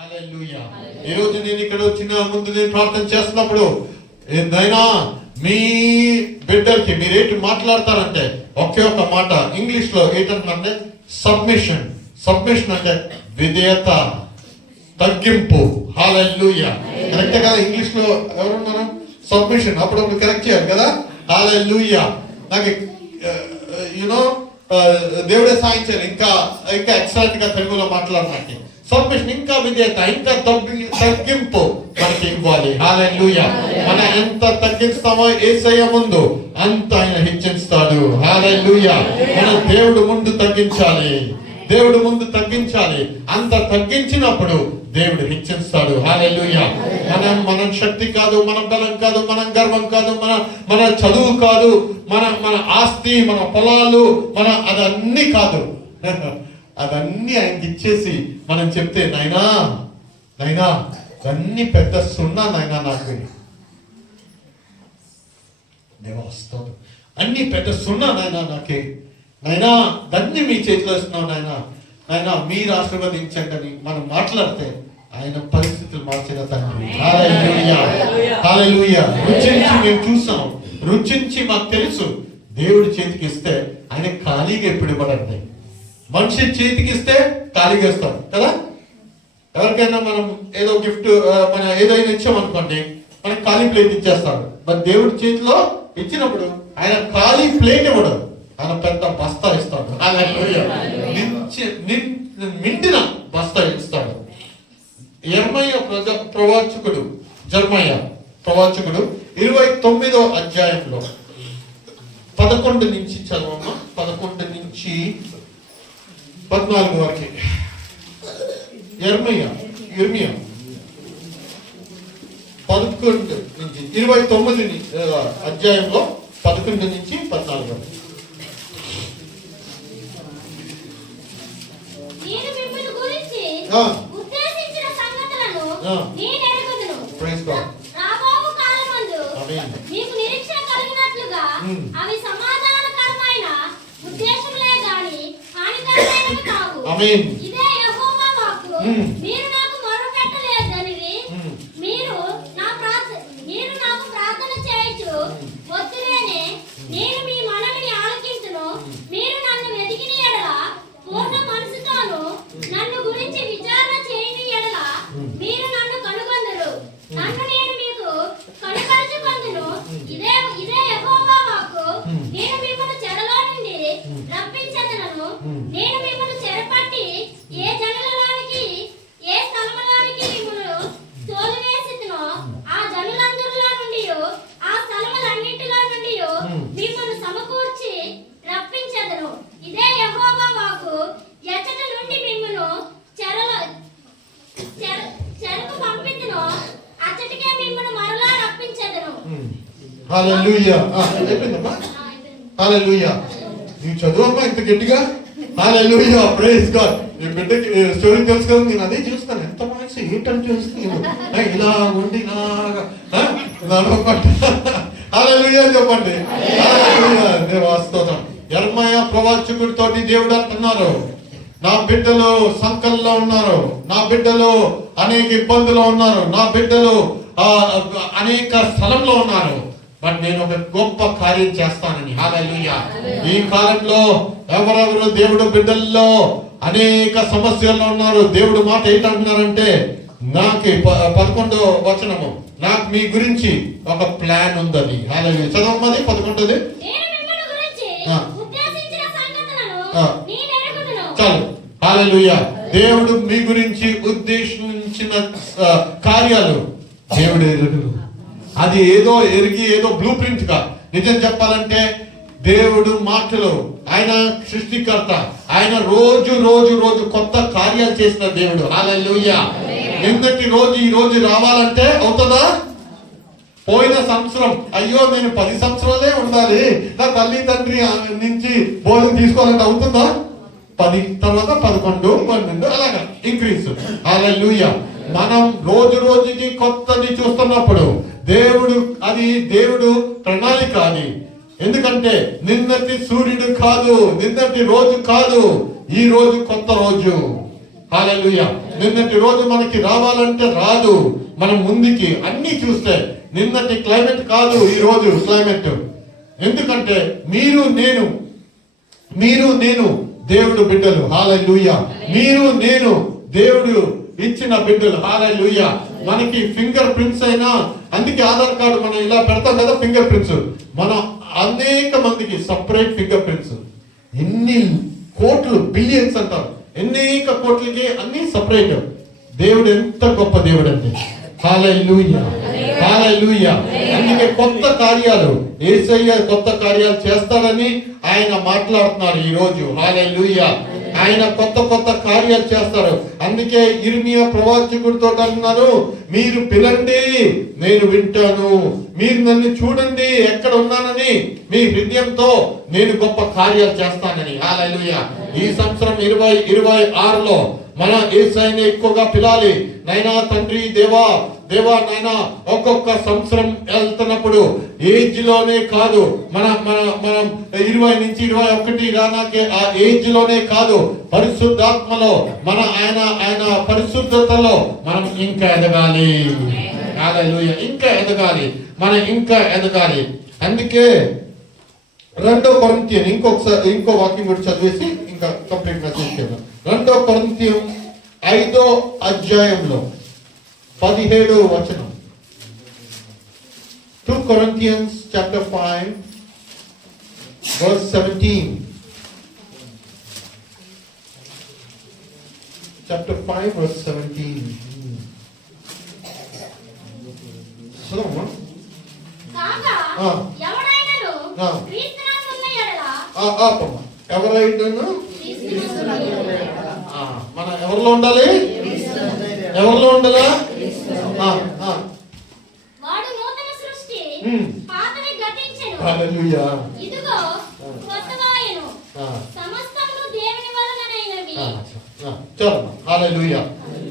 హల్లెలూయా. ఈ రోజు నేను ఇక్కడ వచ్చిన ముందు నేను ప్రార్థన చేస్తున్నప్పుడు ఏదైనా మీ బిడ్డలకి మీరేంటి మాట్లాడతారంటే ఒకే ఒక మాట ఇంగ్లీష్ లో ఏంటంటే సబ్మిషన్. సబ్మిషన్ అంటే విధేయత, తగ్గింపు. హల్లెలూయా. కరెక్ట్ కదా? ఇంగ్లీష్ లో ఎవరున్నారు? సబ్మిషన్. అప్పుడప్పుడు కరెక్ట్ చేయాలి కదా? హల్లెలూయా. నాకు యునో దేవుడే సాయం చేయాలి ఇంకా ఇంకా ఎక్సలెంట్ గా తెలుగులో మాట్లాడడానికి. సబ్మిషన్, ఇంకా విధేయత, ఇంకా తగ్గింపు మనకి ఇవ్వాలి. హల్లెలూయా. మనం ఎంత తగ్గిస్తామో యేసయ్య ముందు అంత ఆయన హెచ్చిస్తాడు. హల్లెలూయా. మనం దేవుడు ముందు తగ్గించాలి, దేవుడు ముందు తగ్గించాలి. అంత తగ్గించినప్పుడు దేవుడు హెచ్చిస్తాడు. హల్లెలూయా. మన శక్తి కాదు, మన బలం కాదు, మన గర్వం కాదు, మన చదువు కాదు, మన ఆస్తి, మన పొలాలు, అదన్నీ కాదు. అవన్నీ ఆయనకి ఇచ్చేసి మనం చెప్తే నాయనా అన్ని పెద్ద సున్నా నాయనా నాకు వస్తుంది, అన్ని పెద్ద సున్నా నాయనా నాకే, నాయనా దాన్ని మీ చేతిలో ఇస్తున్నావు నాయనా మీరు ఆశీర్వదించండి అని మనం మాట్లాడితే ఆయన పరిస్థితులు మార్చిన తండ్రి. హల్లెలూయా. హల్లెలూయా. రుచించి మేము చూసాం, రుచించి మాకు తెలుసు దేవుడి చేతికి ఇస్తే ఆయన ఖాళీగా ఎప్పుడు ఇవ్వడండి. మనిషి చేతికి ఇస్తే ఖాళీగా ఇస్తాడు కదా? ఎవరికైనా మనం ఏదో గిఫ్ట్ మన ఏదైనా ఇచ్చామనుకోండి, మనకు ఖాళీ ప్లేట్ ఇచ్చేస్తాడు. మరి దేవుడి చేతిలో ఇచ్చినప్పుడు ఆయన ఖాళీ ప్లేట్ ఇవ్వడు, ఆయన పెద్ద బస్తా ఇస్తాడు. నిండిన బస్తా ఇస్తాడు. యెర్మయా ప్రవాచకుడు 29వ అధ్యాయంలో 11 నుంచి చదవమ్మా. 11 నుంచి 14 వరకు. యెర్మయా 11 నుంచి 29 అధ్యాయంలో 11 నుంచి 14 వరకు. Praise God. మీకు నిరీక్షణ కలిగినట్లుగా అవి సమాధానకరమైన ఉద్దేశములే గాని హానికరమైనవి కావు. ఇదే యెహోవా వాక్కు. మీరు నాకు మొరపెట్టలేదనిరి. మీరు నాకు ప్రార్థన చేయొచ్చు వద్దులేనే నేను మీ మనవిని ఆలకించును. మీరు నన్ను వెతికిన యెడల పూర్ణ మనసుతోను నన్ను గురించి విచారణ చేయని యెడల మీరు నన్ను కనుగొందురు. నన్ను నేను మీకు కనుపరచుకొందును. ఇదే యెహోవా వాక్కు. నేను మిమ్మల్ని చెరలో నుండి రప్పించెదను. నేను మిమ్మల్ని చెరపట్టి ఏ జనులలోనికి ఏ స్థలములోనికి మిమ్మల్ని తోలివేసితునో ఆ జనులందరిలో నుండి ఆ స్థలములన్నిటిలో నుండి మిమ్మల్ని సమకూర్చి రప్పించెదను. ఇదే యెహోవా వాక్కు. ఎచ్చట నుండి మిమ్మల్ని చెరకు పంపితునో అచ్చటికే మిమ్మల్ని మరలా రప్పించెదను. హల్లెలూయా. అయిపోయిందమ్మా. హల్లెలూయా. నువ్వు చదువమ్మా ఇంత గట్టిగా. హల్లెలూయా. Praise God. ఈ బిడ్డకి స్టోరీ తెలుసు కదా, నేను అదే చూస్తాను. ఎంత మనిషి ఏంటని చూస్తాను, ఇలా ఉండి ఇలాగా హల్లెలూయా చెప్పండి. హల్లెలూయా. దేవాస్తోత్రం. యెర్మయా ప్రవాచకుడితో దేవుడు అంటున్నారు, నా బిడ్డలు సంకల్లో ఉన్నారు, నా బిడ్డలు అనేక ఇబ్బందులు ఉన్నారు, నా బిడ్డలు అనేక స్థలంలో ఉన్నారు, బట్ నేను ఒక గొప్ప కార్యం చేస్తానని. హల్లెలూయా. ఈ కాలంలో ఎవరెవరు దేవుడు బిడ్డల్లో అనేక సమస్యల్లో ఉన్నారు. దేవుడు మాట ఏంటంటున్నారంటే, నాకు 11వ వచనము, నాకు మీ గురించి ఒక ప్లాన్ ఉందని. హల్లెలూయా. చదవమ్మది 11ది. చాలు. హల్లెలూయా. దేవుడు మీ గురించి ఉద్దేశించిన కార్యాలు దేవుడు ఎరుగు. అది ఏదో బ్లూ ప్రింట్ గా. నిజం చెప్పాలంటే దేవుడు మాటలు, ఆయన సృష్టికర్త, ఆయన రోజు కొత్త కార్యాలు చేసిన దేవుడు. హల్లెలూయా. నిన్నటి రోజు ఈ రోజు రావాలంటే అవుతుందా? పోయిన సంవత్సరం అయ్యో నేను 10 సంవత్సరాలే ఉండాలి, నా తల్లి తండ్రి నుంచి భోజనం తీసుకోవాలంటే అవుతుందా? 10 తర్వాత 11, 12 అలాగా ఇంక్రీజ్. హల్లెలూయా. మనం రోజుకి కొత్తది చూస్తున్నప్పుడు దేవుడు ప్రణాళిక అది. ఎందుకంటే నిన్నటి సూర్యుడు కాదు, నిన్నటి రోజు కాదు, ఈ రోజు కొత్త రోజు. హల్లెలూయా. నిన్నటి రోజు మనకి రావాలంటే రాదు. మనం ముందుకి అన్ని చూస్తే నిన్నటి క్లైమేట్ కాదు ఈ రోజు క్లైమేట్. ఎందుకంటే మీరు నేను దేవుడు బిడ్డలు. హల్లెలూయా. మీరు నేను దేవుడు ఇచ్చిన బిడ్డలు. హల్లెలూయా. మనకి ఫింగర్ ప్రింట్స్ అయినా, అందుకే ఆధార్ కార్డు మనం ఇలా పెడతాం కదా, ఫింగర్ ప్రింట్స్. మన అనేక మందికి సపరేట్ ఫింగర్ ప్రింట్స్. ఎన్ని కోట్లు, బిలియన్స్ అంటారు, అనేక కోట్లకి అన్ని సపరేట్. దేవుడు ఎంత గొప్ప దేవుడు అంటే. హల్లెలూయా, హల్లెలూయా. అందుకే కొత్త కార్యాలు, యేసయ్య కొత్త కార్యాలు చేస్తాడని ఆయన మాట్లాడుతున్నారు ఈ రోజు. హల్లెలూయా. ఆయన కొత్త కార్యాలు చేస్తారు. అందుకే ఇర్మియా ప్రవాచకుడితో అంటున్నారు, మీరు పిలండి నేను వింటాను, మీరు నన్ను చూడండి ఎక్కడ ఉన్నానని, మీ హృదయంతో నేను గొప్ప కార్యాలు చేస్తానని. హల్లెలూయా. ఈ సంవత్సరం 2026లో మన యేసయ్యని ఎక్కువగా పిలాలి. నైనా తండ్రి, దేవా నాయనా, ఒక్కొక్క సంవత్సరం వెళ్తున్నప్పుడు ఏజ్ లోనే కాదు, మనం 20 నుంచి 21 రానాకే ఆ ఏజ్ లోనే కాదు, పరిశుద్ధాత్మలో ఆయన పరిశుద్ధతలో మనం ఇంకా ఎదగాలి. హల్లెలూయా. ఇంకా ఎదగాలి, మనం ఇంకా ఎదగాలి. అందుకే 2 కొరింథీయులు ఇంకో వాక్యం కూడా చదివేసి ఇంకా కంప్లీట్ మెసేజ్ చేద్దాం. 2 కొరింథీయులు 5వ అధ్యాయంలో 17వ వచనం. 2 Corinthians chapter 5 verse 17. Chapter 5 verse 17. చదవమ్మా. కాగా ఎవరైనాను క్రీస్తునందున్న యెడల ఆపమ్మా. ఎవరైనాను మన ఎవరిలో ఉండాలి? ఎవరిలో ఉండాలా? వాడు నూతన సృష్టి, పాతవి గతించెను, హల్లెలూయా, ఇదిగో క్రొత్తవాయెను, సమస్తమును దేవుని వలననైనవి. చాలు. హల్లెలూయా.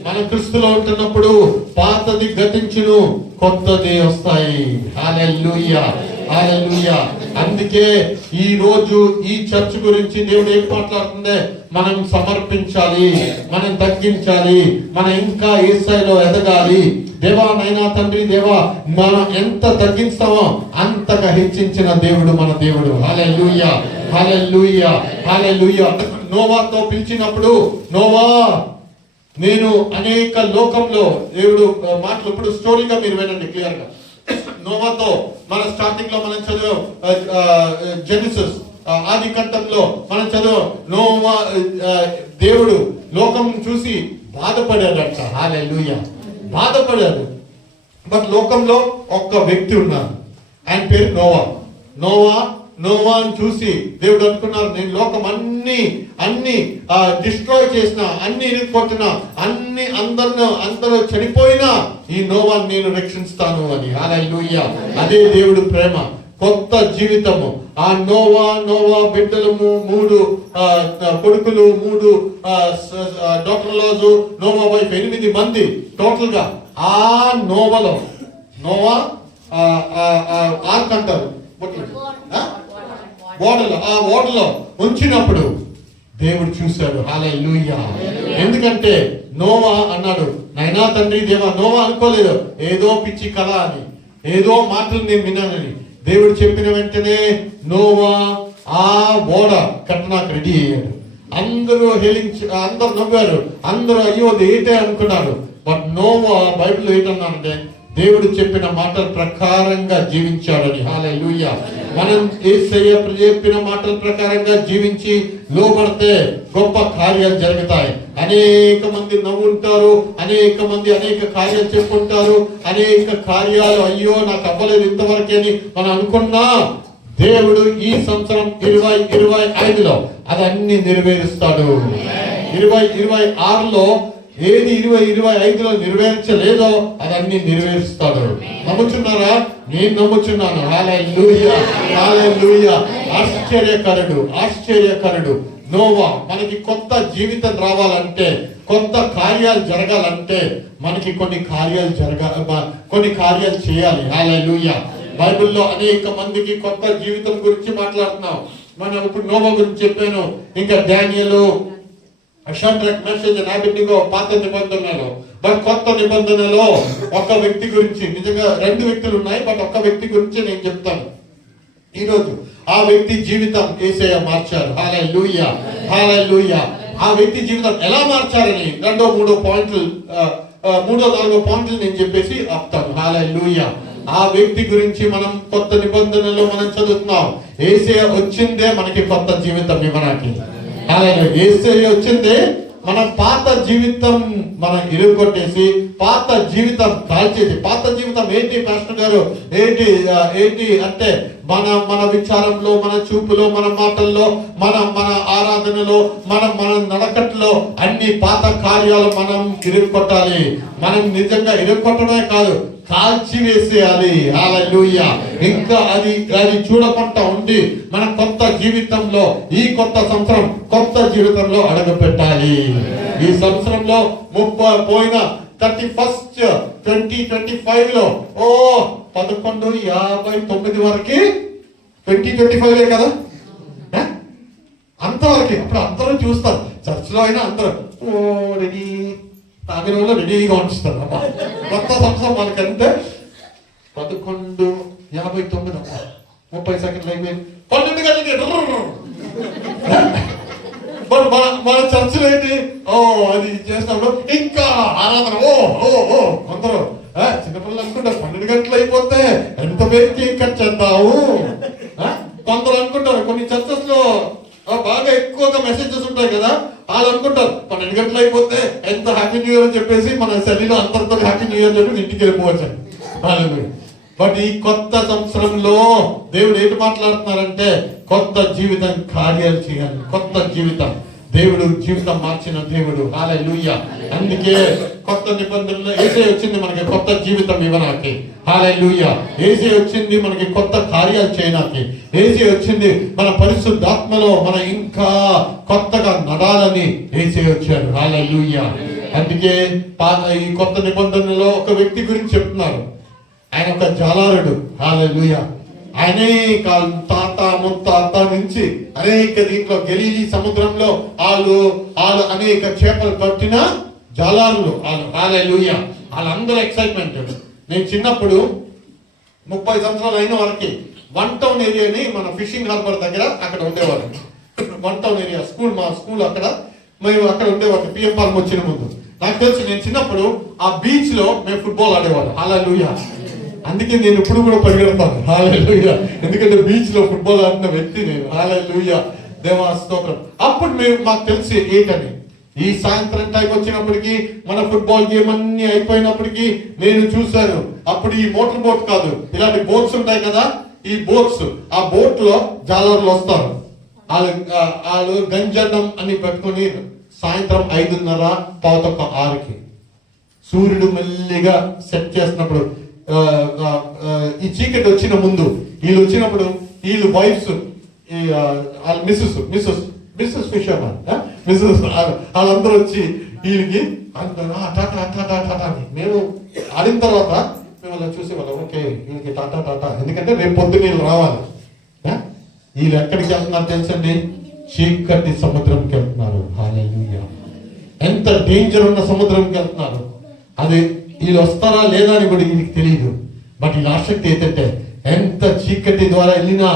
మన క్రీస్తులో ఉంటున్నప్పుడు పాతది గతించును, కొత్తది వస్తాయి. హల్లెలూయా, హల్లెలూయా. అందుకే ఈ రోజు ఈ చర్చ్ గురించి దేవుడు ఏం మాట్లాడుతుందే, మనం సమర్పించాలి, మనం తగ్గించాలి, మనం ఇంకా యేసయ్యలో ఎదగాలి. దేవా నైనా తండ్రి, దేవా మనం ఎంత తగ్గిస్తామో అంతగా హెచ్చించిన దేవుడు మన దేవుడు. హల్లెలూయా, హల్లెలూయా, హల్లెలూయా. నోవాతో పిలిచినప్పుడు, నోవా నేను అనేక లోకంలో, దేవుడు మాటలు ఇప్పుడు స్టోరీగా మీరు వినండి క్లియర్ గా. నోవాతో మన స్టార్టింగ్ లో మనం చదివాం, జెనిసిస్ ఆది కంఠంలో మనం చదివాం. నోవా దేవుడు లోకం చూసి బాధపడాడట. హల్లెలూయా, బాధపడాడు. బట్ లోకంలో ఒక్క వ్యక్తి ఉన్నారు, ఆయన పేరు నోవా అని చూసి దేవుడు అనుకున్నారు, నేను లోకం అన్ని డిస్ట్రాయ్ చేసిన, అన్ని ఇరుక్కొట్టిన, అందరూ చనిపోయినా ఈ నోవాని నేను రక్షిస్తాను అని. హల్లెలూయా. అదే దేవుడు ప్రేమ, కొత్త జీవితము. ఆ నోవా బిడ్డలు 3 కొడుకులు, 3 డాక్టర్ లాజు, నోవా వైఫ్ 8 మంది టోటల్ గా. ఆ నోవా ఆర్క్ అంటారు, ఓడలో ఉంచినప్పుడు దేవుడు చూశాడు. హల్లెలూయా. ఎందుకంటే నోవా అన్నాడు, నైనా తండ్రి దేవా, నోవా అనుకోలేదు ఏదో పిచ్చి కళ అని, ఏదో మాటలు నేను విన్నానని. దేవుడు చెప్పిన వెంటనే నోవా ఆ ఓడ కట్టడానికి రెడీ అయ్యాడు. అందరూ నవ్వారు, అందరూ అయ్యో ఏటే అనుకున్నారు. బట్ నోవా బైబిల్ ఏంటన్నానంటే దేవుడు చెప్పిన మాటల ప్రకారంగా జీవించాడని. హల్లెలూయా. మనం యేసయ్య చెప్పిన మాటల ప్రకారంగా జీవించి లోబడితే గొప్ప కార్యాలు జరుగుతాయి. అనేక మంది నవ్వుంటారు, అనేక మంది అనేక కార్యాలు చెప్పుకుంటారు, అనేక కార్యాలు అయ్యో నాకు అవ్వలేదు ఇంతవరకేని మనం అనుకున్నా, దేవుడు ఈ సంవత్సరం 2025లో అదన్నీ నెరవేరుస్తాడు. 2026లో ఏది 2025లో నెరవేర్చలేదో అదన్నీ నెరవేరుస్తాడు. నమ్ముచున్నారా? నేను నమ్ముచున్నాను. హల్లెలూయా, హల్లెలూయా. ఆశ్చర్యకరుడు నోవా. మనకి కొత్త జీవితం రావాలంటే, కొత్త కార్యాలు జరగాలంటే మనకి కొన్ని కార్యాలు చేయాలి. హల్లెలూయా. బైబిల్లో అనేక మందికి కొత్త జీవితం గురించి మాట్లాడుతున్నాం. మనం ఇప్పుడు నోవా గురించి చెప్పాను, ఇంకా డానియేలు, షడ్రక్ మెషజ్ అబెద్నెగో పాత నిబంధనలో, బట్ కొత్త నిబంధనలో ఒక వ్యక్తి గురించి, నిజంగా రెండు వ్యక్తులు ఉన్నాయి, బట్ ఒక్క వ్యక్తి గురించి నేను చెప్తాను ఈరోజు. ఆ వ్యక్తి జీవితం యేసయ్య మార్చారు. హల్లెలూయా, హల్లెలూయా. ఆ వ్యక్తి జీవితం ఎలా మార్చారని రెండో మూడో పాయింట్లు, మూడో నాలుగో పాయింట్లు నేను చెప్పేసి ఆపుతాను. హల్లెలూయా. ఆ వ్యక్తి గురించి మనం కొత్త నిబంధనలో మనం చదువుతున్నాం. యేసయ్య వచ్చిందే మనకి కొత్త జీవితం ఇవ్వడానికి. హల్లెలూయా. యేసయ్య వచ్చిందే మన పాత జీవితం మనం ఇరుగొట్టేసి పాత జీవితం కాల్చేసి, పాత జీవితం ఏంటి పాస్టర్ గారు, ఏంటి అంటే మన విచారంలో, మన చూపులో, మన మాటల్లో, మన ఆరాధనలో, మన నడకట్లో అన్ని పాత కార్యాలు మనం ఇరుగొట్టాలి. మనం నిజంగా ఇరుగొట్టడమే కాదు, కాల్చివేసేయాలి. హల్లెలూయా. ఇంకా అది చూడకుండా ఉండి మన కొత్త జీవితంలో, ఈ కొత్త సంవత్సరం కొత్త జీవితంలో అడుగు పెట్టాలి. ఈ సంవత్సరంలో పోయిన 31st 2025 లో 11:59 వరకు 2025 కదా అంతవరకు. అప్పుడు అందరూ చూస్తారు, చర్చిలో అయినా అందరూ రెడీ, తాగిన వాళ్ళు రెడీగా ఉంచుతారు. కొత్త సంవత్సరం మనకంటే 11:59 30 సెకండ్లు అయిపోయింది. 12 గంటలకి మన చర్చలు ఏంటి, అది చేసినప్పుడు ఇంకా ఆరాధన, కొందరు చిన్నపిల్లలు అనుకుంటారు 12 గంటలు అయిపోతే ఎంత పేరు కేక్ కట్ చేద్దాము. కొందరు అనుకుంటారు, కొన్ని చర్చస్ లో బాగా ఎక్కువగా మెసేజెస్ ఉంటాయి కదా, వాళ్ళు అనుకుంటారు 12 గంటలు అయిపోతే ఎంత హ్యాపీ న్యూ ఇయర్ అని చెప్పేసి మన శరీరం అందరితో హ్యాపీ న్యూ ఇయర్ చెప్పి ఇంటికి వెళ్ళిపోవచ్చు. బట్ ఈ కొత్త సంవత్సరంలో దేవుడు ఏంటి మాట్లాడుతున్నారంటే కొత్త జీవితం కార్యాలు చేయాలి. కొత్త జీవితం, దేవుడు జీవితం మార్చిన దేవుడు. హల్లెలూయా. అందుకే కొత్త నిబంధనలో యేసయ్య వచ్చింది మనకి కొత్త జీవితం ఇవ్వడానికి. హల్లెలూయా. యేసయ్య వచ్చింది మనకి కొత్త కార్యాలు చేయడానికి. యేసయ్య వచ్చింది మన పరిశుద్ధాత్మలో మన ఇంకా కొత్తగా నడాలని యేసయ్య వచ్చాడు. హల్లెలూయా. అందుకే ఈ కొత్త నిబంధనలో ఒక వ్యక్తి గురించి చెప్తున్నారు. ఆయన ఒక జాలారుడు. హల్లెలూయా. అనేక తాత ముత్తాత నుంచి అనేక దీంట్లో గలీలీ సముద్రంలో వాళ్ళు అనేక చేపలు పట్టిన జాలారులు వాళ్ళు. హల్లెలూయా. వాళ్ళందరూ ఎక్సైట్మెంట్. నేను చిన్నప్పుడు 30 సంవత్సరాలు అయిన వరకు 1 టౌన్ ఏరియాని మన ఫిషింగ్ హార్బర్ దగ్గర అక్కడ ఉండేవారు. 1 టౌన్ ఏరియా స్కూల్, మా స్కూల్ అక్కడ, మేము అక్కడ ఉండేవారు. పిఎం పార్క్ వచ్చిన ముందు నాకు తెలుసు, నేను చిన్నప్పుడు ఆ బీచ్ లో మేము ఫుట్బాల్ ఆడేవాళ్ళం. హల్లెలూయా. అందుకే నేను ఇప్పుడు కూడా పరిగెడతాను. హల్లెలూయా. ఎందుకంటే బీచ్ లో ఫుట్బాల్ ఆడిన వ్యక్తి నేను. హల్లెలూయా. దేవా స్తోత్రం. అప్పుడు మాకు తెలిసి ఏంటని, ఈ సాయంత్రం టైం వచ్చినప్పటికీ మన ఫుట్బాల్ గేమ్ అన్ని అయిపోయినప్పటికీ నేను చూశాను. అప్పుడు ఈ మోటార్ బోట్ కాదు, ఇలాంటి బోట్స్ ఉంటాయి కదా, ఈ బోట్స్, ఆ బోట్ లో జాలర్లు వస్తారు. వాళ్ళు గంజన్నం అని పెట్టుకుని సాయంత్రం 5:30 సూర్యుడు మెల్లిగా సెట్ చేసినప్పుడు, ఈ చీకటి వచ్చిన ముందు వీళ్ళు వచ్చినప్పుడు, వీళ్ళు వైఫ్స్, మిస్సెస్ ఫిషర్మన్, వాళ్ళందరూ వచ్చి వీళ్ళకి టాటా. మేము ఆడిన తర్వాత మేము అలా చూసేవాళ్ళం, ఓకే వీళ్ళకి టాటా, ఎందుకంటే రేపు పొద్దున్న వీళ్ళు రావాలి. వీళ్ళు ఎక్కడికి వెళ్తున్నారు తెలుసండి? చీకటి సముద్రంకి వెళ్తున్నారు. హల్లెలూయా. ఎంత డేంజర్ ఉన్న సముద్రంకి వెళ్తున్నారు. అది వీళ్ళు వస్తారా లేదా అని కూడా వీళ్ళకి తెలియదు. బట్ వీళ్ళ ఆసక్తి ఏంటంటే ఎంత చీకటి ద్వారా వెళ్ళినా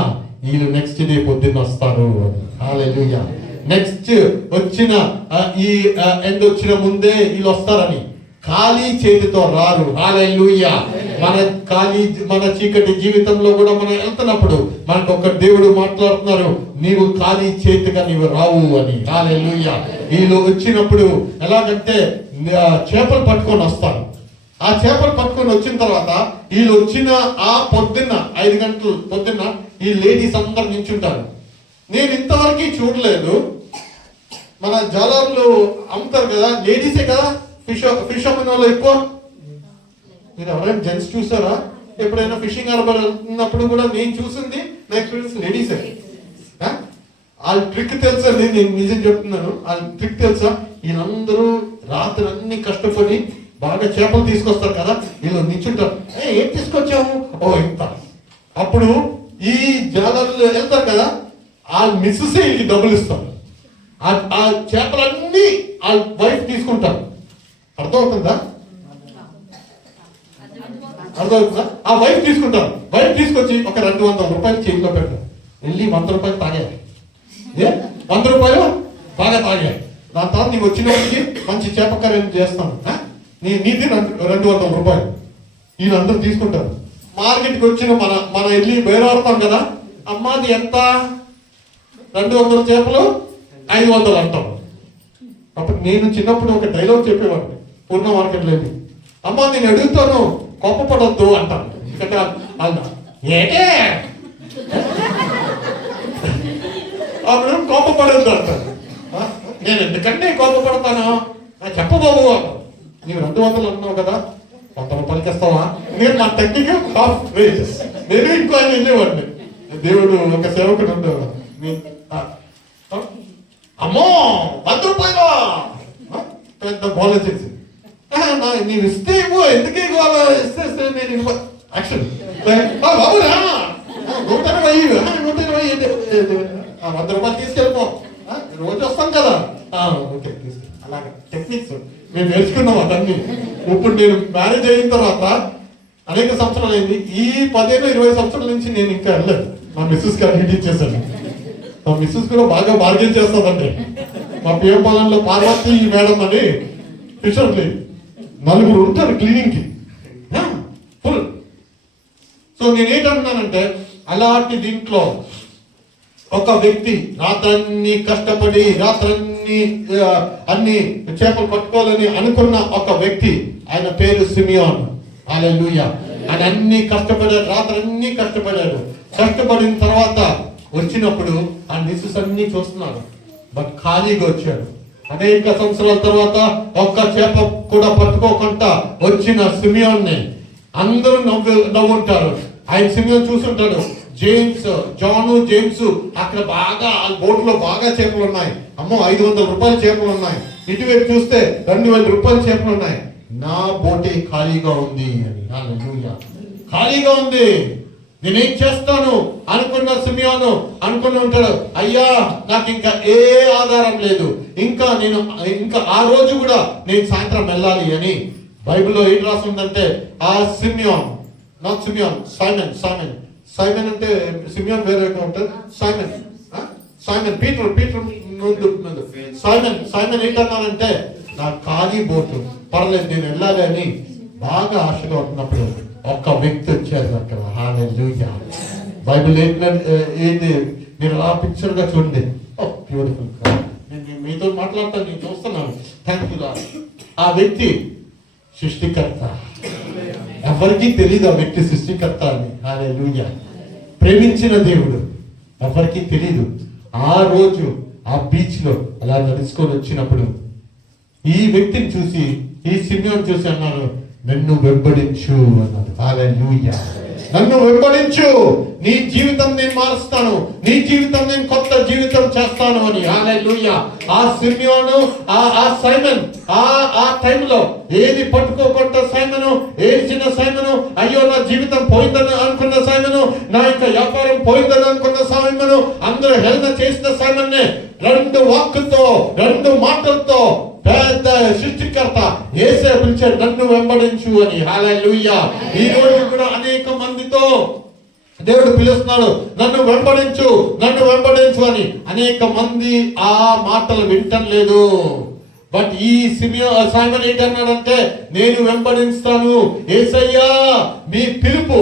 వీళ్ళు నెక్స్ట్ డే పొద్దున్న వస్తారు. హల్లెలూయా. నెక్స్ట్ వచ్చిన ఈ ఎండ్ వచ్చిన ముందే వీళ్ళు వస్తారని. ఖాళీ చేతితో రారు. హల్లెలూయా. మన చీకటి జీవితంలో కూడా మనం వెళ్తున్నప్పుడు మనకు ఒక దేవుడు మాట్లాడుతున్నారు, నీవు ఖాళీ చేతిగా నీవు రావు అని. హల్లెలూయా. వీళ్ళు వచ్చినప్పుడు ఎలాగంటే చేపలు పట్టుకొని వస్తారు. ఆ చేపలు పట్టుకొని వచ్చిన తర్వాత వీళ్ళు వచ్చిన ఆ పొద్దున్న 5 గంటలు పొద్దున్న ఈ లేడీస్ అందరు నించుంటారు. నేను ఇంతవరకు చూడలేదు. మన జాలర్లు అమ్ముతారు కదా, లేడీసే కదా ఫిషర్మెన్ వాళ్ళు ఎక్కువ. మీరు ఎవరైనా జెంట్స్ చూసారా? ఎప్పుడైనా ఫిషింగ్ హార్బర్ వెళ్తున్నప్పుడు కూడా నేను చూసింది, నా ఎక్స్పీరియన్స్ లేడీసే. వాళ్ళ ట్రిక్ తెలుసా? నేను నిజం చెప్తున్నాను, వాళ్ళ ట్రిక్ తెలుసా? వీళ్ళందరూ రాత్రి అన్ని కష్టపడి బాగా చేపలు తీసుకొస్తారు కదా, వీళ్ళు నిల్చుంటారు. ఏం తీసుకొచ్చాము? ఇంత. అప్పుడు ఈ జాలర్లు వెళ్తారు కదా, ఆ మిస్సెస్ డబ్బులు ఇస్తారు. ఆ చేపలన్నీ ఆ వైఫ్ తీసుకుంటారు. అర్థమవుతుందా? అర్థమవుతుందా? ఆ వైఫ్ తీసుకుంటారు. వైఫ్ తీసుకొచ్చి ఒక 200 రూపాయలు చేతిలో పెట్టారు. వెళ్ళి 100 రూపాయలు తాగాయి. 100 రూపాయలు బాగా తాగాయి. దాని తర్వాత నీకు వచ్చిన వాడికి మంచి చేపకర్రీ చేస్తాను, నీది 200 రూపాయలు. వీళ్ళందరూ తీసుకుంటారు. మార్కెట్కి వచ్చిన మన వెళ్ళి బేరాడతాం కదా, అమ్మాది ఎంత? 200 చేపలు 500 అంటాం. అప్పుడు నేను చిన్నప్పుడు ఒక డైలాగ్ చెప్పేవాడిని పూర్ణ మార్కెట్లో వెళ్ళి, అమ్మ నేను అడుగుతాను కోపపడొద్దు అంటాను. ఎందుకంటే ఏటే అప్పుడు కోపపడొద్దు అంటాను. నేను ఎందుకంటే కోపపడతాను, చెప్పబాబు అంటాను. నీవు 200 అన్నావు కదా, 100 రూపాయలకి ఇస్తావా? నేను నా టెక్నికల్ హాఫ్ వేజెస్. నేను ఇంకో ఆయన వెళ్ళేవాడిని. దేవుడు ఒక సేవకుడు ఉండేవాడు. అమ్మో 100 రూపాయలు పెద్ద గోల చేసి, నీవు ఇస్తే ఇవ్వు, ఎందుకే గోల ఇస్తే నేను యాక్షన్ బాబురా 120 100 రూపాయలు తీసుకెళ్ళిపో, రోజు వస్తాం కదా. ఓకే తీసుకెళ్ళి. అలాగే టెక్నిక్స్ మేము నేర్చుకున్నాం అవన్నీ. ఇప్పుడు నేను మ్యారేజ్ అయిన తర్వాత అనేక సంవత్సరాలు అయింది. ఈ 15-20 సంవత్సరాల నుంచి నేను ఇంకా వెళ్ళలేదు. మా మిస్సెస్ గారు ఇచ్చేసాను. మా మిస్సెస్ కూడా బాగా బార్గెన్ చేస్తుందండి. మా పిఎం పొలంలో పార్వతి మేడం అని ఫిషర్ లేదు, 4 ఉంటారు క్లీనింగ్ కి ఫుల్. సో నేనేంటంటున్నానంటే, అలాంటి దీంట్లో ఒక వ్యక్తి రాత్రన్ని కష్టపడి అన్ని చేపలు పట్టుకోవాలని అనుకున్న ఒక వ్యక్తి, ఆయన పేరు సిమియోన్. హల్లెలూయా. ఆయన అన్ని కష్టపడాడు, రాత్రన్ని కష్టపడాడు. కష్టపడిన తర్వాత వచ్చినప్పుడు ఆ మిస్సెస్ అన్ని చూస్తున్నారు, బట్ ఖాళీగా వచ్చాడు. అనేక సంవత్సరాల తర్వాత ఒక్క చేప కూడా పట్టుకోకుండా వచ్చిన సిమియోన్ని అందరూ నవ్వుంటారు. ఆయన సిమియోన్ చూసుంటాడు. జేమ్స్ అక్కడ బాగా ఆ బోట్ లో బాగా చేపలు ఉన్నాయి. అమ్మో 500 రూపాయల చేపలు ఉన్నాయి. ఇటువైపు చూస్తే 2000 రూపాయల చేపలు ఉన్నాయి. నా బోటే ఖాళీగా ఉంది అని. హల్లెలూయా. ఖాళీగా ఉంది, నేనేం చేస్తాను అనుకున్న సిమియోను అనుకుని ఉంటాడు, అయ్యా నాకు ఇంకా ఏ ఆధారం లేదు, ఇంకా ఆ రోజు కూడా నేను సాయంత్రం వెళ్ళాలి అని. బైబిల్లో ఏం రాస్తుందంటే, ఆ సిమియోన్, నాట్ సిమియోన్, సైమన్ అంటే సిమియోన్ వేరే ఉంటుంది. సైమన్ పీటర్ సైమన్ ఏంటన్నానంటే, నా ఖాళీ బోటు పర్లేదు నేను వెళ్ళాలి అని బాగా ఆశగా ఉన్నప్పుడు ఒక్క వ్యక్తి వచ్చారు అక్కడ. హల్లెలూయా. బైబిల్ ఏంటి మీరు ఆ పిక్చర్ గా చూడండి. బ్యూటిఫుల్. నేను మీతో మాట్లాడతాను, నేను చూస్తున్నాను. Thank you lord. ఆ వ్యక్తి సృష్టికర్త. ఎవరికి తెలియదు ఆ వ్యక్తి సృష్టికర్త అని. హల్లెలూయా. ప్రేమించిన దేవుడు ఎవరికి తెలియదు. ఆ రోజు ఆ బీచ్ లో అలా నడుచుకొని వచ్చినప్పుడు ఈ వ్యక్తిని చూసి, ఈ సిమియోన్ చూసి అన్నారు, నన్ను వెంబడించు అన్నారు. హల్లెలూయా. నన్ను వెంబడించు, నీ జీవితం నేను మారుస్తాను, నీ జీవితం నేను కొత్త జీవితం చేస్తాను అని. హల్లెలూయా. ఆ సిమియోను, ఆ సైమన్ ఆ టైంలో ఏది పట్టుకోకుండా సైమను, ఏడ్చిన సైమను, అయ్యో నా జీవితం పోయిందని అనుకున్న సైమను, నా యొక్క వ్యాపారం పోయిందని అనుకున్న సైమను, అందరూ హేళన చేసిన సైమన్నే 2 వాక్కులతో 2 మాటలతో పెద్ద సృష్టికర్త యేసే పిలిచాడు, నన్ను వెంబడించు అని. హల్లెలూయా. ఈ రోజు కూడా అనేక మందితో దేవుడు పిలుస్తున్నాడు, నన్ను వెంబడించు అని. అనేక మంది ఆ మాటలు వింటం లేదు. బట్ ఈ సైమన్ ఏంటన్నాడంటే, నేను వెంబడిస్తాను, యేసయ్యా మీ పిలుపు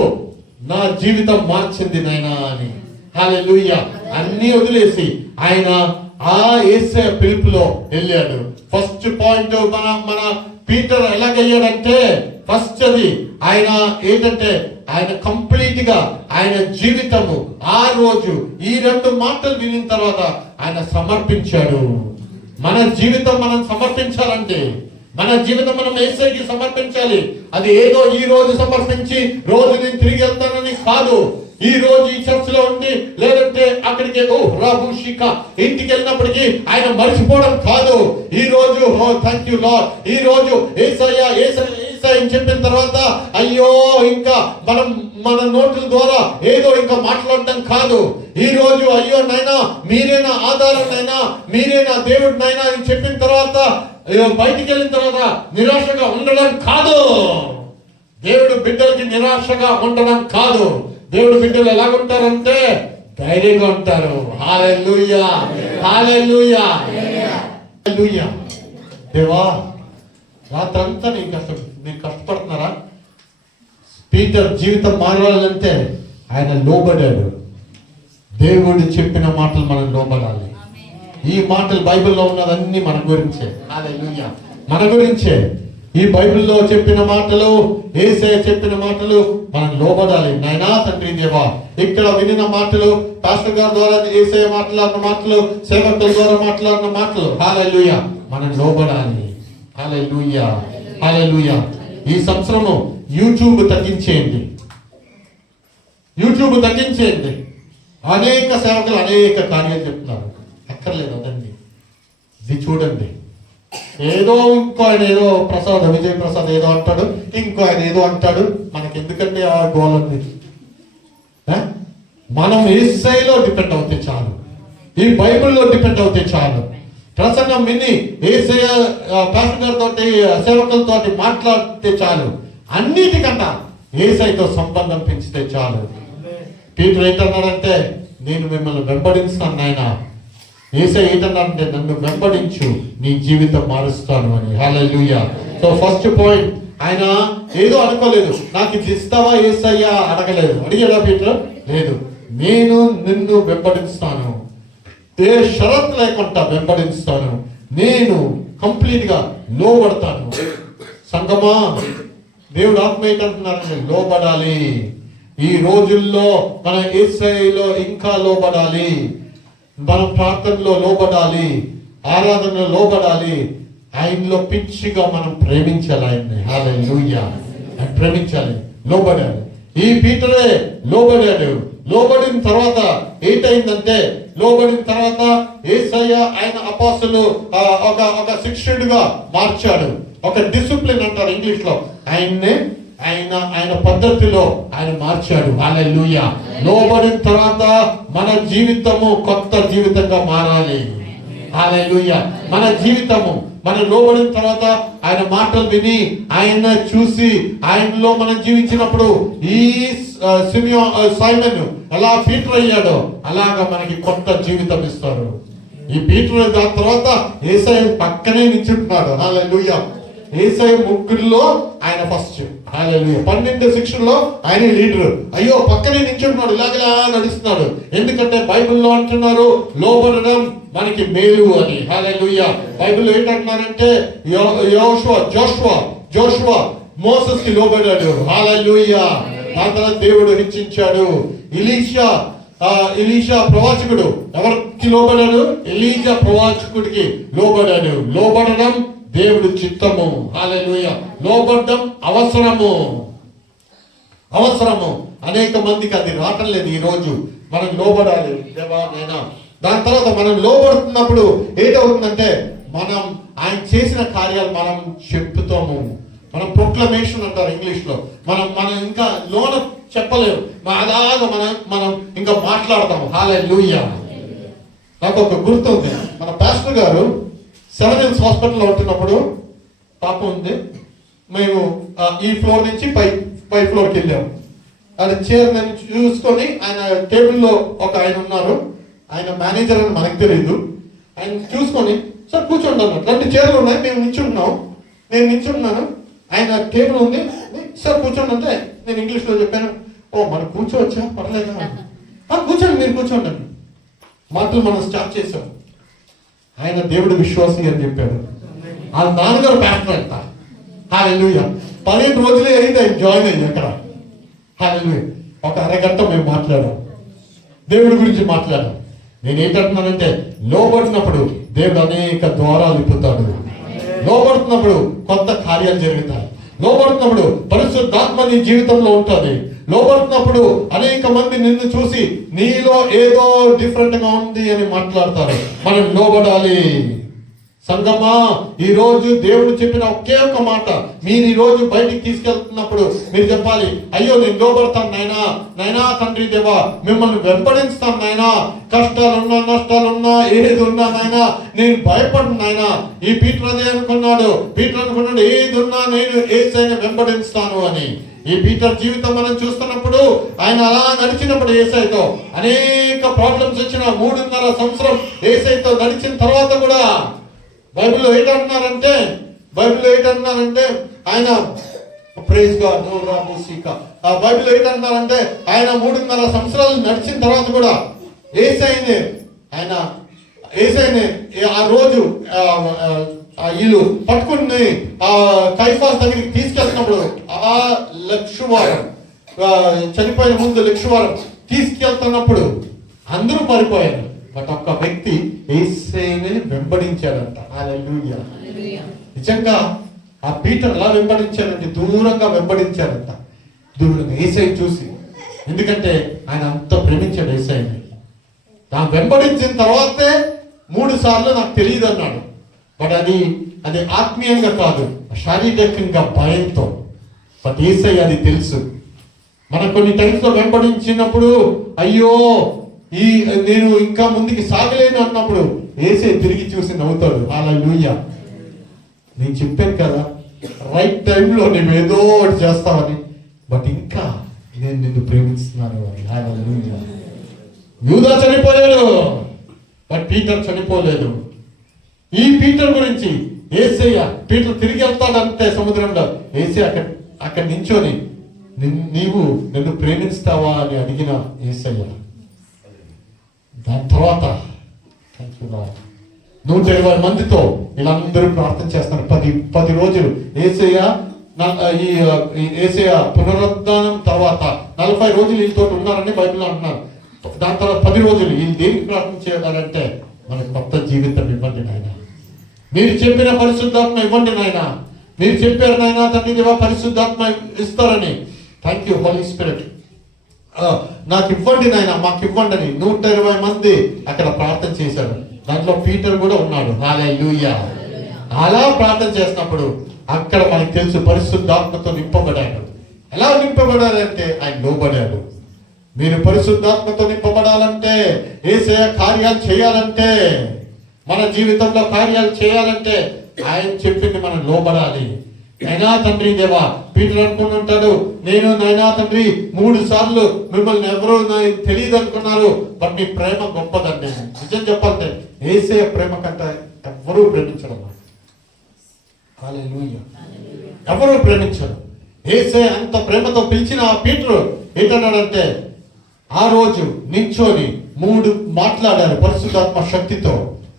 నా జీవితం మార్చింది నాయనా అని. హల్లెలూయా. అన్ని వదిలేసి ఆయన ఆ యేసయ్య పిలుపులో వెళ్ళాడు. ఫస్ట్ పాయింట్ మన పీటర్ ఎలాగయ్యాడంటే, ఫస్ట్ అది ఆయన ఏంటంటే, ఆయన కంప్లీట్ గా ఆయన జీవితము ఆ రోజు ఈ 2 మాటలు వినిన తర్వాత ఆయన సమర్పించాడు. మన జీవితం మనం సమర్పించాలంటే, మన జీవితం మనం యేసయ్యకి సమర్పించాలి. అది ఏదో ఈ రోజు సమర్పించి రోజు నేను తిరిగి వెళ్తానని కాదు. ఈ రోజు ఈ చర్చ్ లో ఉండి, లేదంటే అక్కడికి ఇంటికి వెళ్ళినప్పటికీ ఆయన మర్చిపోవడం కాదు. ఈ రోజు థ్యాంక్ యూ లార్డ్, ఈ రోజు యేసయ్య అని చెప్పిన తర్వాత అయ్యో ఇంకా మన నోట్ల ద్వారా ఏదో ఇంకా మాట్లాడటం కాదు. ఈ రోజు అయ్యో నైనా మీరే నా ఆధారం, నైనా మీరే నా దేవుడు నైనా అని చెప్పిన తర్వాత బయటికి వెళ్ళిన తర్వాత నిరాశగా ఉండడం కాదు. దేవుడు బిడ్డలకి నిరాశగా ఉండడం కాదు. దేవుడు బిడ్డలు ఎలాగుంటారంటే ధైర్యంగా ఉంటారు. హల్లెలూయా, హల్లెలూయా, హల్లెలూయా. దేవా, రాత్రంతా మీరు కష్టపడుతున్నారా? పీటర్ జీవితం మారాలంటే ఆయన లోబడాడు. దేవుడు చెప్పిన మాటలు మనం లోబడాలి. ఈ మాటలు బైబిల్లో ఉన్నదన్నీ మన గురించే. హల్లెలూయా, మన గురించే. ఈ బైబిల్లో చెప్పిన మాటలు, యేసయ్య చెప్పిన మాటలు మనం లోబడాలి. నాయనా తండ్రి దేవా, ఇక్కడ వినిన మాటలు, పాస్టర్ గారి ద్వారా యేసయ్య మాట్లాడిన మాటలు, సేవకుల ద్వారా మాట్లాడిన మాటలు, హల్లెలూయా, మనం లోబడాలి. హల్లెలూయా, హల్లెలూయా. ఈ సంవత్సరము యూట్యూబ్ తగ్గించేయండి. యూట్యూబ్ తగ్గించేయండి. అనేక సేవకులు అనేక కార్యాలు చెప్తున్నారు. అక్కర్లేదు అదండి. ఇది చూడండి. ఏదో ఇంకో ఆయన ఏదో ప్రసాద్, విజయ్ ప్రసాద్ ఏదో అంటాడు, ఇంకో ఆయన ఏదో అంటాడు. మనకి ఎందుకంటే ఆ గోళండి. మనం యేసయ్యలో డిపెండ్ అవుతే చాలు. ఈ బైబిల్లో డిపెండ్ అవుతే చాలు. ప్రసంగం విని యేసయ్య పాస్టర్ గారితో సేవకులతో మాట్లాడితే చాలు. అన్నిటికన్నా యేసయ్యతో సంబంధం పెంచితే చాలు. పీటర్ ఏంటన్నాడంటే, నేను మిమ్మల్ని వెంబడిస్తాను నాయన. యేసయ్య ఏంటన్నాడంటే, నన్ను వెంబడించు, నీ జీవితం మారుస్తాను అని. హల్లెలూయా. సో ఫస్ట్ పాయింట్, ఆయన ఏదో అనుకోలేదు. నాకు ఇది ఇస్తావా యేసయ్య అడగలేదు. అడిగాడా పీటర్? లేదు. నేను నిన్ను వెంబడిస్తాను, ఏ షరత్ లేకుండా వెంబడిస్తాను, నేను కంప్లీట్ గా లోబడతాను. సంగమా, దేవుడు ఆత్మ ఏంటంటున్నారంటే లోబడాలి. ఈ రోజుల్లో మన యేసయ్యలో ఇంకా లోబడాలి. మన ప్రార్థనలో లోబడాలి, ఆరాధనలో లోబడాలి. ఆయనలో పిచ్చిగా మనం ప్రేమించాలి ఆయన్ని. హల్లెలూయా, ప్రేమించాలి, లోబడాలి. ఈ పీటరే లోబడాడు. లోబడిన తర్వాత ఏంటైందంటే, లోబడిన తర్వాత యేసయ్య ఆయన అపోస్తలు ఒక శిష్యుడిగా మార్చాడు. ఒక డిసిప్లిన్ అంటారు ఇంగ్లీష్ లో. ఆయన పద్ధతిలో ఆయన మార్చాడు. హల్లెలూయా. లోబడిన తర్వాత మన జీవితము కొత్త జీవితంగా మారాలి. హల్లెలూయా. మన జీవితము మనం లోబడిన తర్వాత ఆయన మాటలు విని, ఆయన చూసి, ఆయనలో మనం జీవించినప్పుడు ఈ సైమన్ ఎలా పీటర్ అయ్యాడో అలాగా మనకి కొత్త జీవితం ఇస్తారు. ఈ పీటర్ దాని తర్వాత యేసయ్య పక్కనే నిల్చుంటున్నాడు. హల్లెలూయా. యేసయ్య ముగ్గురిలో ఆయన ఫస్ట్. హల్లెలూయా. 12 శిష్యుల్లో ఆయన లీడర్. అయ్యో, పక్కనే నిల్చుంటున్నాడు, ఇలాగలా నడుస్తున్నాడు. ఎందుకంటే బైబిల్లో అంటున్నారు లోబడడం మనకి మేలు అని. హల్లెలూయా. బైబిల్లో ఏంటంటున్నారంటే, జోషువా మోసెస్ కి లోబడ్డాడు. హల్లెలూయా. దాని తర్వాత దేవుడు హెచ్చించాడు. ఎలీషా ప్రవాచకుడు ఎవరికి లోబడాడు? ఎలీజా ప్రవాచకుడికి లోబడాడు. లోబడడం దేవుడు చిత్తము. హల్లెలూయా. లోబడ్డం అవసరము. అనేక మందికి అది రావటం లేదు. ఈ రోజు మనం లోబడాలి. దేవా నేనా. దాని తర్వాత మనం లోబడుతున్నప్పుడు ఏంటవుతుందంటే, మనం ఆయన చేసిన కార్యాలు మనం చెప్తాము. మనం ప్రొక్లమేషన్ అంటారు ఇంగ్లీష్ లో. మనం ఇంకా లోన చెప్పలేము, అలాగా మనం ఇంకా మాట్లాడతాము. హల్లెలూయా. నాకు ఒక గుర్తుంది. మన పాస్టర్ గారు సెవెన్ హిల్స్ హాస్పిటల్లో ఉంటున్నప్పుడు పాపం ఉంది. మేము ఈ ఫ్లోర్ నుంచి పై ఫ్లోర్కి వెళ్ళాము. అది చైర్ నేను చూసుకొని, ఆయన టేబుల్లో ఒక ఆయన ఉన్నారు. ఆయన మేనేజర్ అని మనకు తెలియదు. ఆయన చూసుకొని, సార్ కూర్చోండి అన్నారు. 2 చైర్లు ఉన్నాయి, మేము నేను నించున్నాను. ఆయన టేబుల్ ఉంది, సార్ కూర్చోండి అంటే నేను ఇంగ్లీష్లో చెప్పాను. ఓ, మనం కూర్చోవచ్చా, పర్లేదా? కూర్చోండి, మీరు కూర్చోండి అని మాటలు మనం స్టార్ట్ చేసాం. ఆయన దేవుడు విశ్వాసి అని చెప్పాడు. ఆ నాన్నగారు పాస్టర్ అంట. హల్లెలూయా. 15 రోజులే అయింది ఆయన జాయిన్ అయ్యి అక్కడ. హల్లెలూయా. ఒక అరగంట మేము మాట్లాడాం, దేవుడి గురించి మాట్లాడాం. నేను ఏంటంటున్నానంటే, లోబడినప్పుడు దేవుడు అనేక ద్వారాలు ఇప్పుతాడు. లోబడుతున్నప్పుడు కొత్త కార్యాలు జరుగుతాయి. లోబడుతున్నప్పుడు పరిశుద్ధాత్మ నీ జీవితంలో ఉంటుంది. లోబడుతున్నప్పుడు అనేక మంది నిన్ను చూసి నీలో ఏదో డిఫరెంట్ గా ఉంది అని మాట్లాడతారు. మనం లోబడాలి. సంగమా, ఈ రోజు దేవుడు చెప్పిన ఒకే ఒక మాట మీరు ఈ రోజు బయటికి తీసుకెళ్తున్నప్పుడు మీరు చెప్పాలి, అయ్యో నేను లోబడతాను నాయనా, నైనా తండ్రి దేవా మిమ్మల్ని వెంబడిస్తాను నాయనా, కష్టాలున్నా నష్టాలున్నా ఏది ఉన్నా నాయనా నేను భయపడను నాయనా. ఈ పీటర్ అదే అనుకున్నాడు, పీటర్ అనుకున్నాడు ఏది ఉన్నా నేను యేసయ్యని వెంబడిస్తాను అని. ఈ పీటర్ జీవితం మనం చూస్తున్నప్పుడు ఆయన అలా నడిచినప్పుడు యేసయ్యతో అనేక ప్రాబ్లమ్స్ వచ్చిన 3.5 సంవత్సరం యేసయ్యతో నడిచిన తర్వాత కూడా బైబిల్లో ఏంటంటున్నారంటే ఆయన ప్రైజ్ గాడ్ ఆ బైబిల్లో ఏంటంటున్నారంటే ఆయన 3.5 సంవత్సరాలు నడిచిన తర్వాత కూడా యేసయ్యని ఆ రోజు వీళ్ళు పట్టుకుని ఆ కైఫాస్ దగ్గరికి తీసుకెళ్తున్నప్పుడు ఆ లక్షవారం చనిపోయిన ముందు లక్షవారం తీసుకెళ్తున్నప్పుడు అందరూ పడిపోయారు. బట్ ఒక్క వ్యక్తి యేసయ్యని వెంబడించాడంట. హల్లెలూయా. నిజంగా ఆ పీటర్ ఎలా వెంబడించాడంటే దూరంగా వెంబడించాడంట, దూరంగా యేసయ్య చూసి. ఎందుకంటే ఆయన అంత ప్రేమించాడు యేసయ్యని. నా వెంబడించిన తర్వాతే 3 సార్లు నాకు తెలియదు అన్నాడు. బట్ అది ఆత్మీయంగా కాదు, శారీరకంగా భయంతో. బట్ యేసయ్య అది తెలుసు. మనం కొన్ని టైమ్స్ లో వెంబడించినప్పుడు అయ్యో నేను ఇంకా ముందుకి సాగలేను అన్నప్పుడు యేసయ్య తిరిగి చూసి నవ్వుతాడు. హల్లెలూయా. నేను చెప్పాను కదా రైట్ టైంలో నువ్వు ఏదో ఒకటి చేస్తావని, బట్ ఇంకా నేను నిన్ను ప్రేమిస్తున్నాను అని. హల్లెలూయా. యూదా చనిపోయాడు, బట్ పీటర్ చనిపోలేదు. ఈ పీటర్ గురించి యేసయ్య పీటర్ తిరిగి వెళ్తాడంటే సముద్రంలో యేసయ్య అక్కడ నించొని నీవు నన్ను ప్రేమిస్తావా అని అడిగిన యేసయ్య. దాని తర్వాత 120 మందితో వీళ్ళందరూ ప్రార్థన చేస్తున్నారు. 10 రోజులు యేసయ్య పునరుద్ధానం తర్వాత 40 రోజులు వీళ్ళతో ఉన్నారని బైబిల్లో అంటున్నారు. దాని తర్వాత 10 రోజులు వీళ్ళు దేనికి ప్రార్థన చేయాలంటే మనకు కొత్త జీవితం ఇవ్వండి నాయన, మీరు చెప్పిన పరిశుద్ధాత్మ ఇవ్వండి నాయన, మీరు చెప్పారు నాయన తండ్రి దేవా పరిశుద్ధాత్మ ఇస్తారని. థ్యాంక్ యూ హోలీ స్పిరిట్, నాకు ఇవ్వండి నాయన, మాకు ఇవ్వండి అని 120 మంది అక్కడ ప్రార్థన చేశారు. దాంట్లో పీటర్ కూడా ఉన్నాడు. హల్లెలూయా. అలా ప్రార్థన చేసినప్పుడు అక్కడ మనకు తెలుసు పరిశుద్ధాత్మతో నింపబడాడు. ఎలా నింపబడాలంటే ఆయన లోబడాడు. మీరు పరిశుద్ధాత్మతో నింపబడాలంటే, యేసయ్య కార్యాలు చేయాలంటే, మన జీవితంలో కార్యాలు చేయాలంటే ఆయన చెప్పింది మనం లోబడాలి. నైనా తండ్రి దేవా, పీటర్ అనుకుని ఉంటాడు నేను నైనా తండ్రి 3 సార్లు మిమ్మల్ని ఎవరో తెలియదు అనుకున్నారు, బట్ మీ ప్రేమ గొప్పదండి. నిజం చెప్పాలంటే యేసయ్య ప్రేమ కంటే ఎవరూ ప్రేమించడం. హల్లెలూయా. ఎవరూ ప్రేమించరు. యేసయ్య అంత ప్రేమతో పిలిచిన ఆ పీటర్ ఏంటన్నాడంటే ఆ రోజు నించోని 3 మాట్లాడారు పరిశుద్ధాత్మ శక్తితో.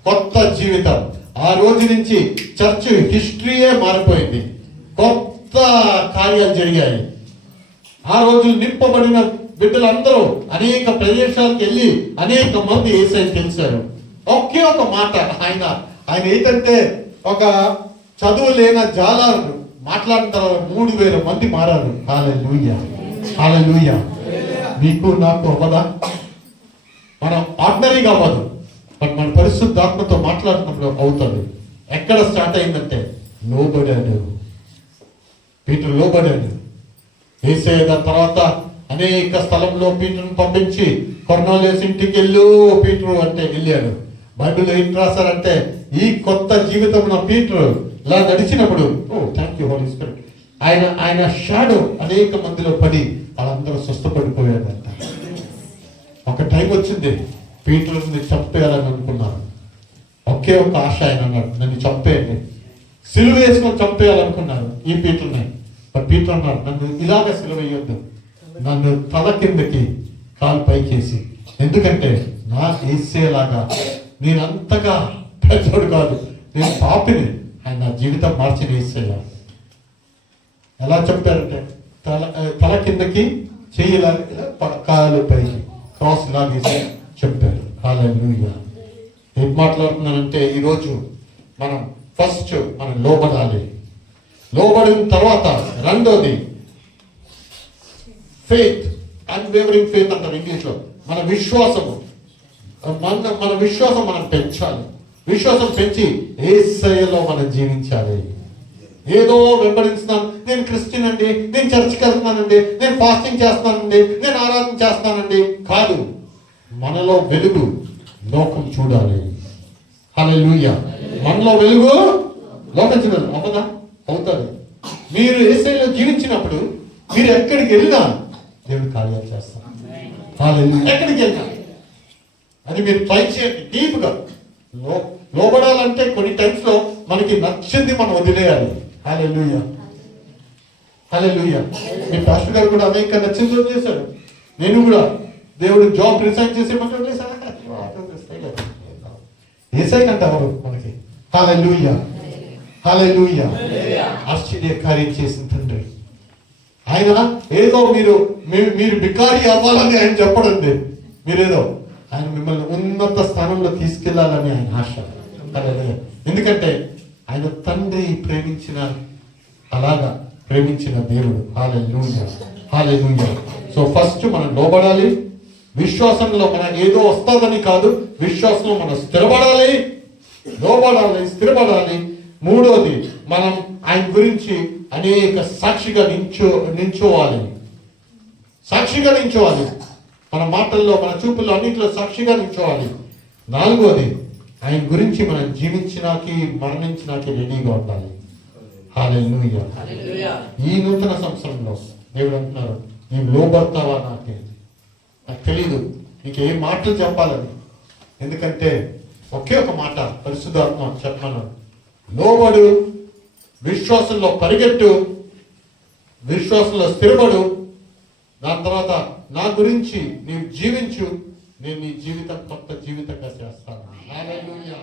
కొత్త జీవితం. ఆ రోజు నుంచి చర్చ్ హిస్టరీయే మారిపోయింది. కొత్త కార్యాలు జరిగాయి. ఆ రోజు నింపబడిన బిడ్డలందరూ అనేక ప్రదేశాలకు వెళ్ళి అనేక మంది యేసయ్య తెలిసారు. ఒకే ఒక మాట ఆయన ఏంటంటే ఒక చదువు లేని జాలారు మాట్లాడిన తర్వాత 3000 మంది మారారు. హల్లెలూయా. హల్లెలూయా. నీకు నాకు అవ్వదా? మనం ఆర్డినరీగా అవ్వదు, బట్ మన పరిశుద్ధాత్మతో మాట్లాడుతున్నప్పుడు అవుతుంది. ఎక్కడ స్టార్ట్ అయిందంటే లోబడాడు. పీటర్ లోబడాడు. యేసయ్య తర్వాత అనేక స్థలంలో పీటర్ను పంపించి కొర్నేలియస్ ఇంటికి పీటర్ అంటే వెళ్ళాడు. బైబిల్లో ఏం రాశారంటే ఈ కొత్త జీవితం పీటర్ ఇలా నడిచినప్పుడు థ్యాంక్ యూ హోలీ స్పిరిట్, ఆయన షాడో అనేక మందిలో పడి వాళ్ళందరూ స్వస్థపడిపోయాడంట. ఒక టైం వచ్చింది పీటర్ని చంపేయాలని అనుకున్నారు. ఒకే ఒక ఆశ ఆయన అన్నాడు, నన్ను చంపేయండి, సిలువ వేసుకొని చంపేయాలనుకున్నారు ఈ పీటర్ని. బట్ పీటర్ అన్నాడు, నన్ను ఇలాగ సిలువ వేయొద్దు, నన్ను తల కిందకి కాలు పైకేసి, ఎందుకంటే నా యేసయ్యలాగా నేను అంతగా పెద్దోడు కాదు, నేను పాపిని, ఆయన నా జీవితం మార్చిన యేసయ్య. ఎలా చెప్పారంటే తల కిందకి చెయ్యిలా కాలు పైకి క్రాస్ లాగేసి చెప్పారు. హల్లెలూయా. ఏం మాట్లాడుతున్నానంటే ఈరోజు మనం ఫస్ట్ మనం లోబడాలి. లోబడిన తర్వాత రెండోది ఫెయిత్, అన్వేవరింగ్ ఫెయిత్ అంటారు ఇంగ్లీష్లో. మన విశ్వాసం మనం పెంచాలి. విశ్వాసం పెంచి యేసయ్యలో మనం జీవించాలి. ఏదో వెంబడిస్తున్నాను, నేను క్రిస్టియన్ అండి, నేను చర్చికి వెళ్తున్నానండి, నేను ఫాస్టింగ్ చేస్తున్నానండి, నేను ఆరాధన చేస్తున్నానండి కాదు. మనలో వెలుగు లోకం చూడాలి. హల్లెలూయా. మనలో వెలుగు లోకం చూడాలి. అవునా? అవుతుంది. మీరు యేసయ్యలో జీవించినప్పుడు మీరు ఎక్కడికి వెళ్ళినా దేవుడు కార్యాలు చేస్తారు. హల్లెలూయా. ఎక్కడికి వెళ్ళినా అది మీరు ట్రై చేయండి డీప్గా. లోబడాలంటే కొన్ని టైమ్స్ లో మనకి నచ్చింది మనం వదిలేయాలి. హల్లెలూయా. హల్లెలూయా. మీ పాస్టర్ గారు కూడా అనేక నచ్చింది వదిలేశాడు. నేను కూడా దేవుడు జాబ్ రిజైన్ చేసేమంటే వదిలేశాను. యేసయ్య కంటే ఎవరు మనకి? హల్లెలూయా. హల్లెలూయా. ఆశ్చర్య కార్యం చేసిన తండ్రి ఆయన. ఏదో మీరు బికారి అవ్వాలని ఆయన చెప్పడండి. మీరేదో ఆయన మిమ్మల్ని ఉన్నత స్థానంలో తీసుకెళ్లాలని ఆయన ఆశ. హల్లెలూయా. ఎందుకంటే ఆయన తండ్రి అలాగా ప్రేమించిన దేవుడు. హల్లెలూయా. హల్లెలూయా. సో ఫస్ట్ మనం లోబడాలి. విశ్వాసంలో మనం ఏదో వస్తుందని కాదు, విశ్వాసంలో మనం స్థిరపడాలి, లోబడాలి, స్థిరపడాలి. మూడోది మనం ఆయన గురించి అనేక సాక్షిగా నించోవాలి. సాక్షిగా నించోవాలి. మన మాటల్లో, మన చూపుల్లో, అన్నింటిలో సాక్షిగా నించోవాలి. నాలుగోది ఆయన గురించి మనం జీవించినాకి మరణించినాకి రెడీగా ఉండాలి. హల్లెలూయా. ఈ నూతన సంవత్సరంలో దేవుడు అంటున్నారు, నీవు లోబడతావా? నాకు తెలీదు నీకు ఏ మాటలు చెప్పాలని. ఎందుకంటే ఒకే ఒక మాట పరిశుద్ధాత్మ చెప్పమన్నాడు, లోబడు, విశ్వాసంలో పరిగెట్టు, విశ్వాసంలో స్థిరపడు, దాని తర్వాత నా గురించి నీవు జీవించు, నేను నీ జీవితం కొత్త జీవితంగా చేస్తాను. హల్లెలూయా.